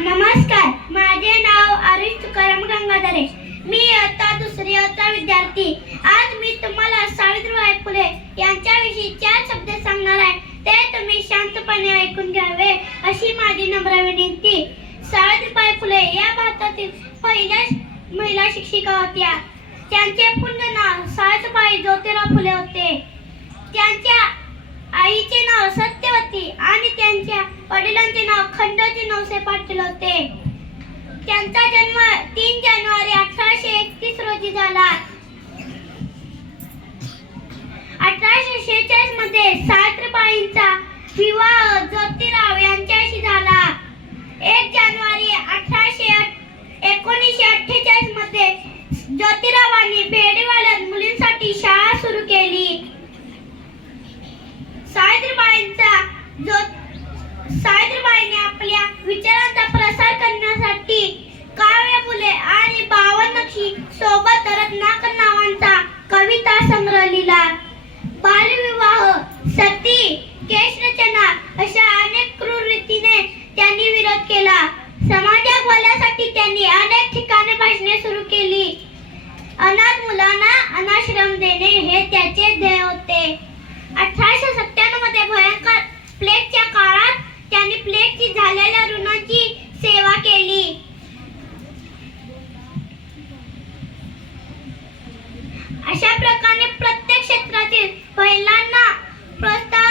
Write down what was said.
नमस्कार माझे नाव आरुष तुकाराम गंगाधरे. मी आता दुसरी आता विद्यार्थी. आज मी तुम्हाला सावित्रीबाई फुले यांच्याविषयी चार शब्द सांगणार आहे. ते तुम्ही शांतपणे ऐकून घ्यावे अशी माझी नम्र विनंती. सावित्रीबाई फुले या भारतातील पहिल्या महिला शिक्षिका होत्या. त्यांचे पूर्ण नाव सावित्रीबाई ज्योतिराव फुले होते त्यांच्या आईचे नाव होती आणि त्यांच्या वडिलांचे नाव खंडोजी नवसे पाटील होते. त्यांचा जन्म तीन जानेवारी अठराशे एकतीस रोजी झाला. अठराशे शेहेचाळीसमध्ये सावित्रीबाईंचा विवाह ज्योतिराव यांच्याशी झाला. एक जानेवारी अठराशे एकोणीसशे अठ्ठेचाळीसमध्ये ज्योतिरावांनी बेडीवाल्यात मुलींसाठी शाळा सुरू केली. सावित्रीबाईने आपल्या विचारांचा प्रसार करण्यासाठी काव्य फुले आणि बावनक्षी सोबत रत्नाकर नावांचा कविता संग्रह लिहिला. बालविवाह सती केशरचना अशा अनेक क्रूर रीतीने त्यांनी विरोध केला. समाजा भल्यासाठी त्यांनी अनेक ठिकाणी भाषणे सुरू केली. अनाथ मुलांना अनाश्रम देणे हे त्या ध्येय होते अठराशे सत्त्याण्णवमध्ये भयंकर प्लेगच्या काळात त्यांनी प्लेगची झालेल्या सेवा केली. अशा प्रकारे प्रत्येक क्षेत्रातील महिलांना प्रोत्साहन